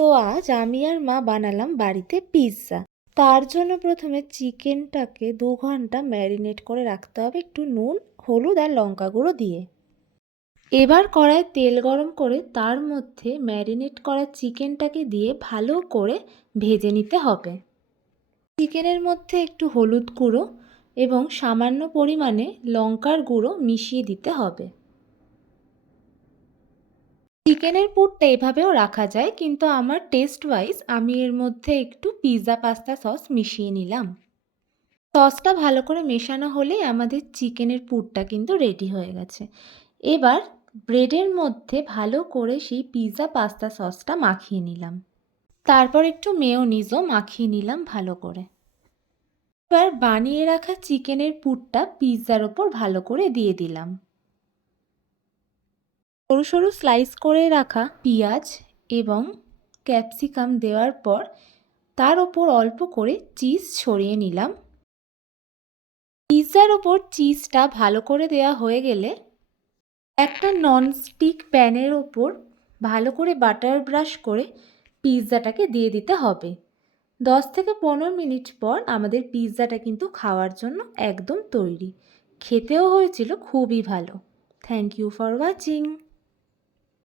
তো আজ আমি আর মা বানালাম বাড়িতে পিৎজা। তার জন্য প্রথমে চিকেনটাকে 2 ঘন্টা ম্যারিনেট করে রাখতে হবে একটু নুন, হলুদ আর লঙ্কা গুঁড়ো দিয়ে। এবার কড়ায় তেল গরম করে তার মধ্যে ম্যারিনেট করা চিকেনটাকে দিয়ে ভালো করে ভেজে নিতে হবে। চিকেনের মধ্যে একটু হলুদ গুঁড়ো এবং সামান্য পরিমাণে লঙ্কার গুঁড়ো মিশিয়ে দিতে হবে। চিকেনের পুরটা এভাবেও রাখা যায়, কিন্তু আমার টেস্ট ওয়াইজ আমি এর মধ্যে একটু পিৎজা পাস্তা সস মিশিয়ে নিলাম। সসটা ভালো করে মেশানো হলেই আমাদের চিকেনের পুরটা কিন্তু রেডি হয়ে গেছে। এবার ব্রেডের মধ্যে ভালো করে সেই পিৎজা পাস্তা সসটা মাখিয়ে নিলাম। তারপর একটু মেয়োনিজও মাখিয়ে নিলাম ভালো করে। এবার বানিয়ে রাখা চিকেনের পুরটা পিৎজার ওপর ভালো করে দিয়ে দিলাম। সরু সরু স্লাইস করে রাখা পেঁয়াজ এবং ক্যাপসিকাম দেওয়ার পর তার ওপর অল্প করে চিজ ছড়িয়ে নিলাম। পিৎজার ওপর চিজটা ভালো করে দেওয়া হয়ে গেলে একটা ননস্টিক প্যানের ওপর ভালো করে বাটার ব্রাশ করে পিৎজাটাকে দিয়ে দিতে হবে। 10 থেকে 15 মিনিট পর আমাদের পিৎজাটা কিন্তু খাওয়ার জন্য একদম তৈরি। খেতেও হয়েছিল খুবই ভালো। Thank you for watching.